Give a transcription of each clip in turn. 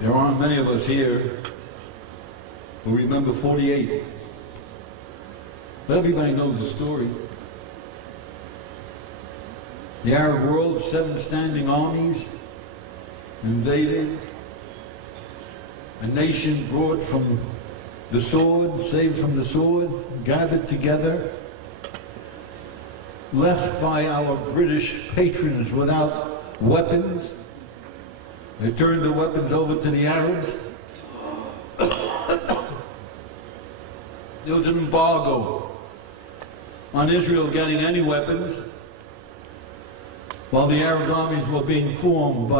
There aren't many of us here who remember 48. But everybody knows the story. The Arab world, 7 standing armies invaded. A nation brought from the sword, saved from the sword, gathered together, left by our British patrons without weapons. They turned the weapons over to the Arabs. There was an embargo on Israel getting any weapons while the Arab armies were being formed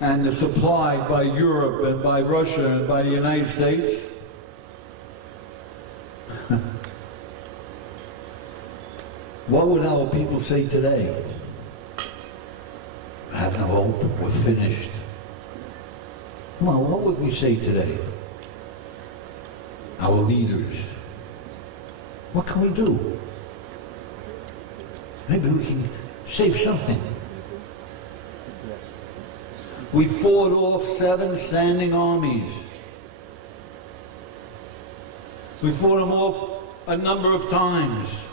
and supplied by Europe and by Russia and by the United States. What would our people say today? I have no hope, we're finished. Come on, what would we say today? Our leaders. What can we do? Maybe we can save something. We fought off 7 standing armies. We fought them off a number of times.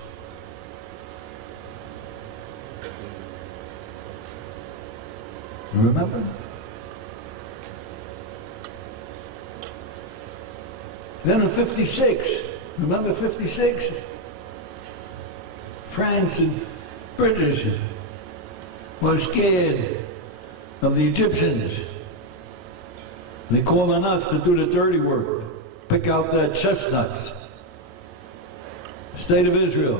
Remember? Then in 56, remember 56? France and British were scared of the Egyptians. They called on us to do the dirty work, pick out their chestnuts. The state of Israel.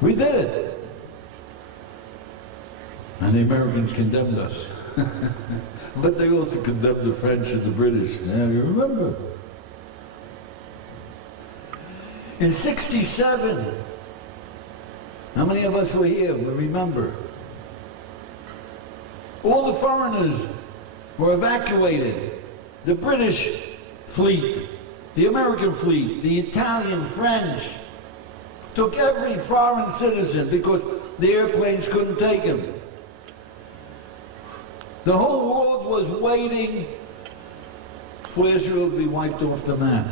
We did it. And the Americans condemned us. But they also condemned the French and the British. Yeah, you remember. In 67, how many of us were here? We remember. All the foreigners were evacuated. The British fleet, the American fleet, the Italian, French, took every foreign citizen because the airplanes couldn't take them. The whole world was waiting for Israel to be wiped off the map.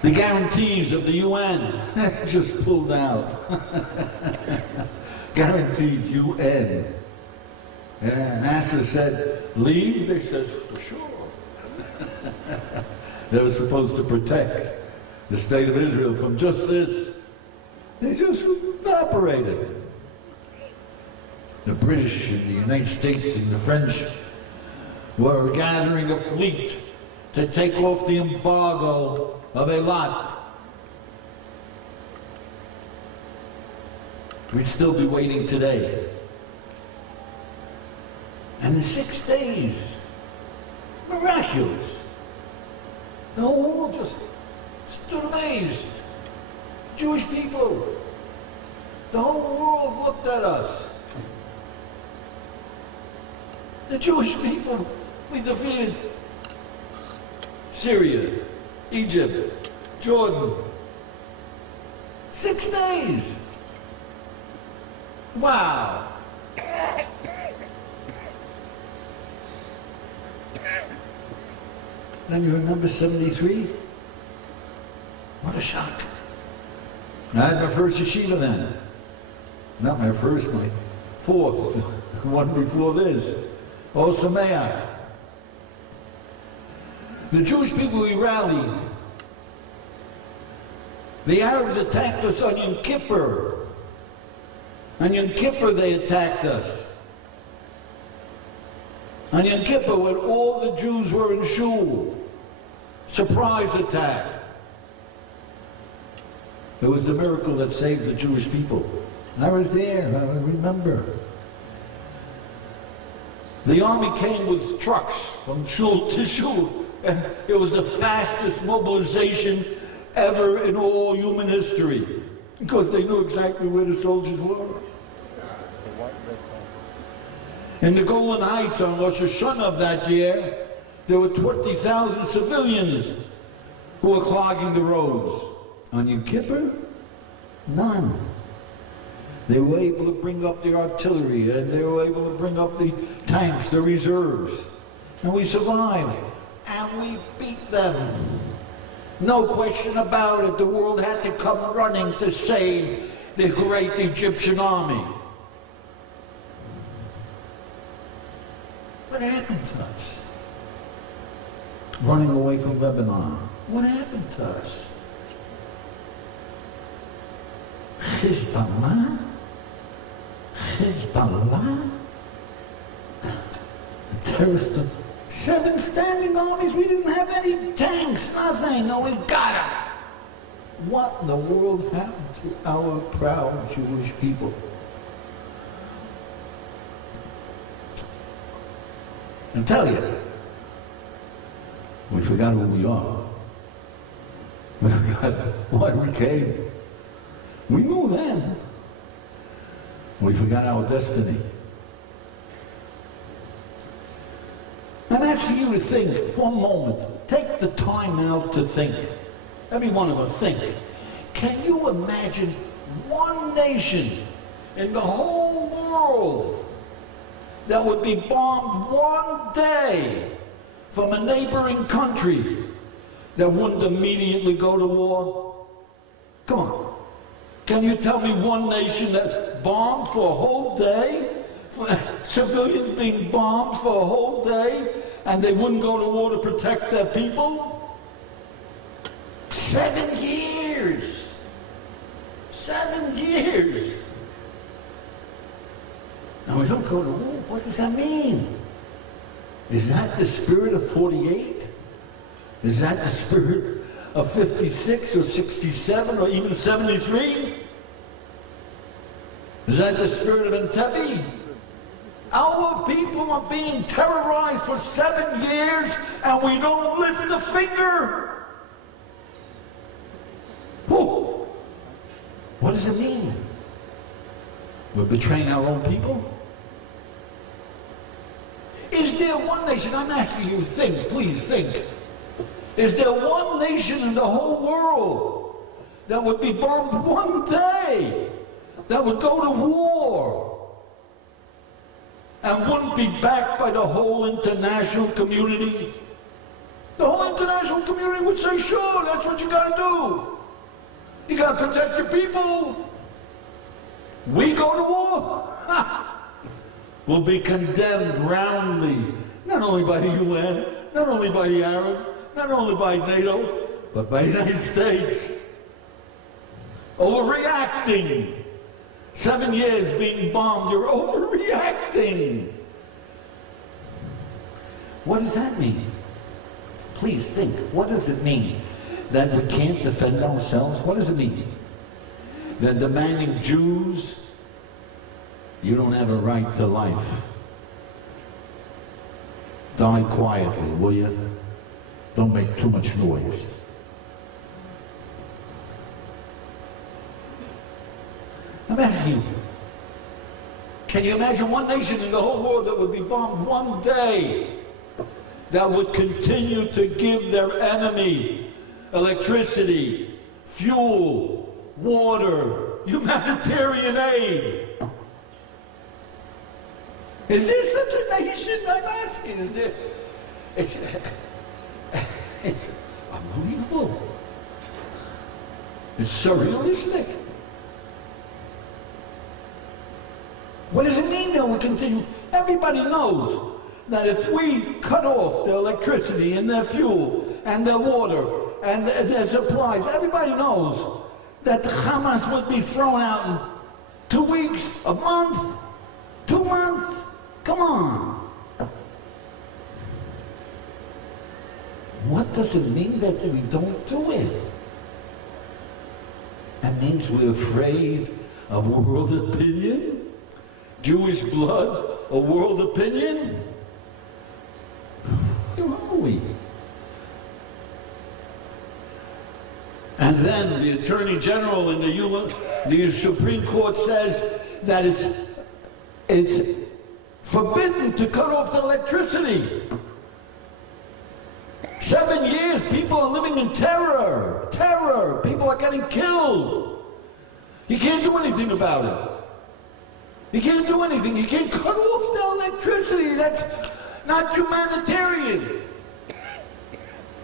The guarantees of the UN just pulled out. Guaranteed UN. Yeah, NASA said, leave. They said, for sure. They were supposed to protect the state of Israel from just this. They just evaporated. The British and the United States and the French were gathering a fleet to take off the embargo of Eilat. We'd still be waiting today. And in 6 days, miraculous. The whole world just stood amazed. Jewish people. The whole world looked at us. The Jewish people, we defeated Syria, Egypt, Jordan. 6 days. Wow. Then you remember 73? What a shock. I had my first yeshiva then. Not my first, my fourth. One before this. Oh, Sameach. The Jewish people, we rallied. The Arabs attacked us on Yom Kippur. On Yom Kippur they attacked us. On Yom Kippur, when all the Jews were in shul. Surprise attack. It was the miracle that saved the Jewish people. I was there, I remember. The army came with trucks from shul to shul. And it was the fastest mobilization ever in all human history. Because they knew exactly where the soldiers were. In the Golan Heights on Rosh Hashanah of that year, there were 20,000 civilians who were clogging the roads. On Yom Kippur? None. They were able to bring up the artillery, and they were able to bring up the tanks, the reserves. And we survived. And we beat them. No question about it. The world had to come running to save the great Egyptian army. What happened to us? Running away from Lebanon. What happened to us? Hezbollah? Hezbollah? Terrorist. 7 standing armies. We didn't have any tanks, nothing. No, we got them. What in the world happened to our proud Jewish people? And tell you, we forgot who we are. We forgot why we came. We knew then. We forgot our destiny. I'm asking you to think for a moment. Take the time out to think. Every one of us think. Can you imagine one nation in the whole world that would be bombed one day from a neighboring country that wouldn't immediately go to war? Come on. Can you tell me one nation that bombed for a whole day? Civilians being bombed for a whole day, and they wouldn't go to war to protect their people? 7 years. 7 years. And we don't go to war. What does that mean? Is that the spirit of 48? Is that the spirit of 56 or 67 or even 73? Is that the spirit of Entebbe? Our people are being terrorized for 7 years and we don't lift a finger. Whew. What does it mean? We're betraying our own people? Is there one nation, I'm asking you to think, please think. Is there one nation in the whole world that would be bombed one day, that would go to war, and wouldn't be backed by the whole international community? The whole international community would say, sure, that's what you gotta do. You gotta protect your people. We go to war? We'll be condemned roundly, not only by the UN, not only by the Arabs, not only by NATO, but by the United States. Overreacting. 7 years being bombed, you're overreacting. What does that mean? Please think, what does it mean? That we can't defend ourselves? What does it mean? That demanding Jews, you don't have a right to life. Die quietly, will you? Don't make too much noise. I'm asking you, can you imagine one nation in the whole world that would be bombed one day, that would continue to give their enemy electricity, fuel, water, humanitarian aid? Is there such a nation? I'm asking. Is there? It's unbelievable. It's surrealistic. What does it mean that we continue? Everybody knows that if we cut off their electricity and their fuel and their water and their supplies, everybody knows that the Hamas would be thrown out in 2 weeks, a month, 2 months. Come on. What does it mean that we don't do it? That means we're afraid of world opinion? Jewish blood, a world opinion? Who are we? And then the Attorney General in the Supreme Court says that it's forbidden to cut off the electricity. 7 years, people are living in terror. Terror. People are getting killed. You can't do anything about it. You can't do anything. You can't cut off the electricity. That's not humanitarian.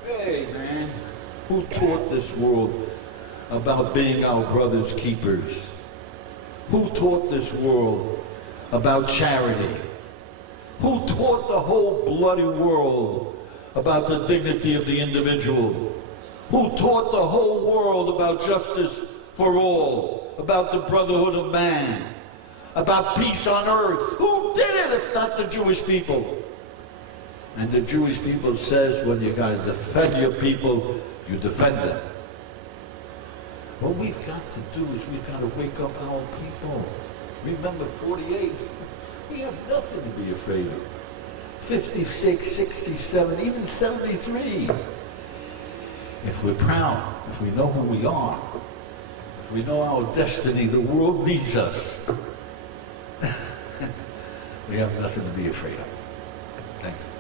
Hey, man, who taught this world about being our brother's keepers? Who taught this world about charity? Who taught the whole bloody world about the dignity of the individual? Who taught the whole world about justice for all, about the brotherhood of man, about peace on earth? Who did it if not the Jewish people? And the Jewish people says when you got to defend your people, you defend them. What we've got to do is we've got to wake up our people. Remember 48, we have nothing to be afraid of. 56, 67, even 73. If we're proud, if we know who we are, if we know our destiny, the world needs us. We have nothing to be afraid of. Thank you.